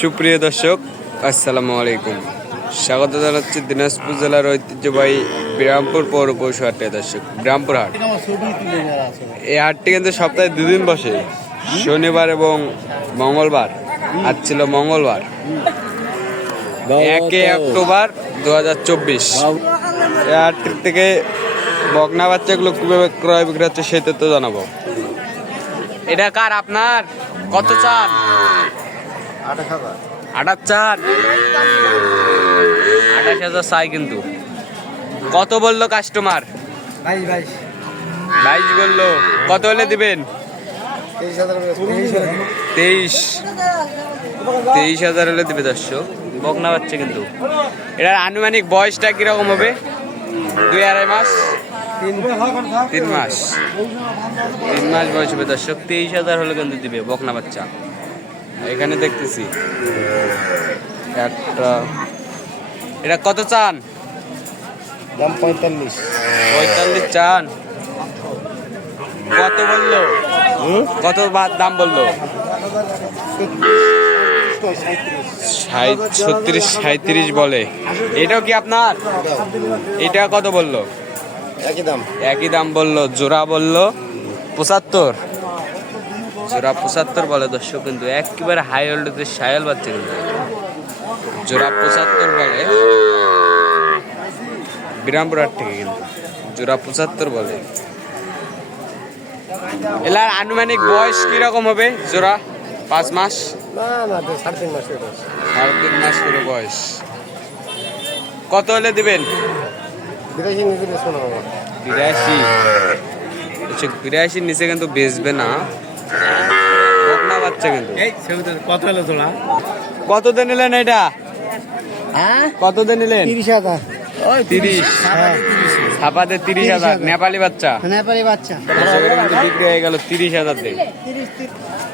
সুপ্রিয় দর্শক, আসসালামু আলাইকুম। স্বাগত জানাচ্ছি দিনাজপুর জেলার ঐতিহ্যবাহী বিরামপুর পৌরপৌরসভা হাটে। দর্শক, বিরামপুর হাট, এই হাটটি কিন্তু সপ্তাহে দুদিন বসে, শনিবার এবং মঙ্গলবার। আজ ছিল মঙ্গলবার, 1 অক্টোবর 2024। এই হাটটির থেকে বকনা বাচ্চাগুলো কিভাবে ক্রয় বিক্রয় হচ্ছে সেই তথ্য জানাবো। এটা কার আপনার? কত চান? 28,000 চাই কিন্তু। কত বললো কাস্টমার? 22 বললো। কত হলে দিবেন? 23,000 হলে দিবে। দর্শক, বকনা বাচ্চা কিন্তু। এটার আনুমানিক বয়সটা কিরকম হবে? 2-2.5 মাস, 3 মাস, 3 মাস বয়স হবে। দর্শক, 23,000 হলে কিন্তু দিবে বকনা বাচ্চা। এখানে দেখতেছি একটা। এটা কত চান? দাম 45 চান। কত বললো? কত দাম বললো? 37 বলে। এটাও কি আপনার? এটা কত বললো? একই দাম বললো। জোড়া বললো 75। জোড়া 75 বলে। দর্শক, কিন্তু একেবারে হাই হোল্ডের শায়াল বাচ্চা কিন্তু। জোড়া 75 বলে বিরামপুর হাট থেকে, কিন্তু জোড়া 75 বলে। এলার আনুমানিক বয়স কিরকম হবে? জোড়া 5 মাস, 3.5 মাস করে বয়স। কত হলে দিবেন? 82 নিচে কিন্তু বেচবে না বকনা বাচ্চা কিন্তু। কত হলো তোলা? কত দিয়ে নিলেন এটা? কত দিয়ে নিলেন? 30। ছাপাতে 30,000। নেপালি বাচ্চা কিন্তু বিক্রি হয়ে গেল 30,000 দিয়ে।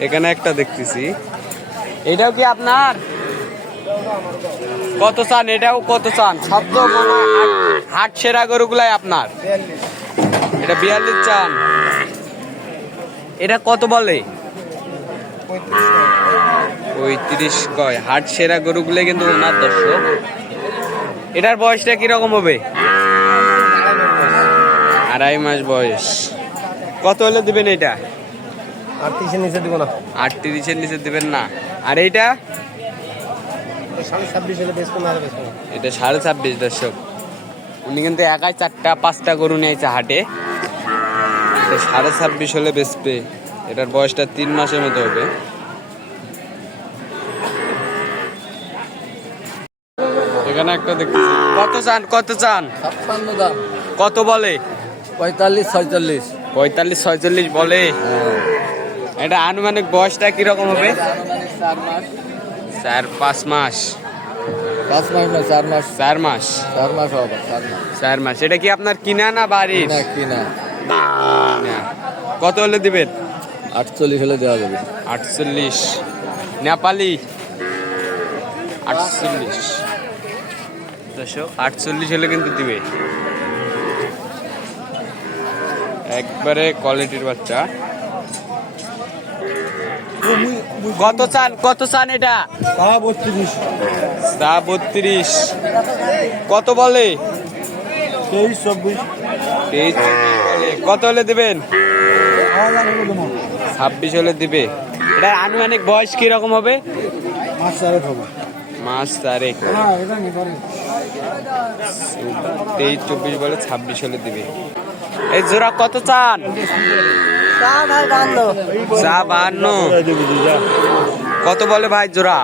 এখানে একটা দেখতেছি, এটাও কি আপনার? কত চান? এটাও কত চান? সব তো মনে হয় হাট সেরা গরুগুলাই আপনার। এটা 42 চান। এটা কত বলে? 35 কয়। হাট সেরা গরুগুলো কিন্তু ওনার। দর্শক, এটার বয়সটা কিরকম হবে? 2.5 মাস বয়স। কত হলে দিবেন এটা? 38-এর নিচে দিব না। 38-এর নিচে দিবেন না। আর এইটা? 26.5 হলে বেচবো না। এটা 26.5। দর্শক, উনি কিন্তু একাই 4টা-5টা গরু নিয়েছে হাটে। 26.5 হলে বেচবে। এটার বয়সটা 3 মাসের মতো হবে। এখানে একটা দেখতেছি। কত চান? কত চান? 56 দাম। কত বলে? 45-46 বলে। এটা আনুমানিক বয়সটা কিরকম হবে? 4-5 মাস। 5 মাস না, 4 মাস। 4 মাস। 4 মাস হবে। 4 মাস। এটা কি আপনার কিনা না বাড়ির? কিনা। কত হলে দিবেন? 48 হলে দেওয়া যাবে। 48। নেপালি 48। দর্শক, 48 হলে কিন্তু দিবে। একবারে কোয়ালিটির বাচ্চা। কত চান? কত চান এটা? 32। কত বলে? 23-24 বলে। কত হলে দিবেন? 26 হলে দিবে। এটা আনুমানিক বয়স কিরকম হবে? মাস 4 23-24 বলে। 26 হলে দিবে। এই জোড়া কত চান? 52। কত বলে ভাই জোড়া?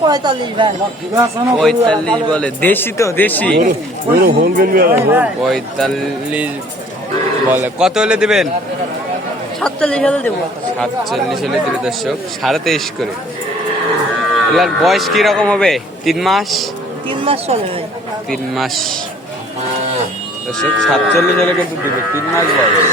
45 বলে। দেশি তো? দেশি 45 বলে। কত হলে দিবেন? 47 হলে দেবো। 47 হলে দিবে। দর্শক, 23.5 করে। এগুলার বয়স কিরকম হবে? 3 মাস, 3 মাস চলে ভাই। 3 মাস। দর্শক, 47 হলে কিন্তু দিবে। 3 মাস বয়স।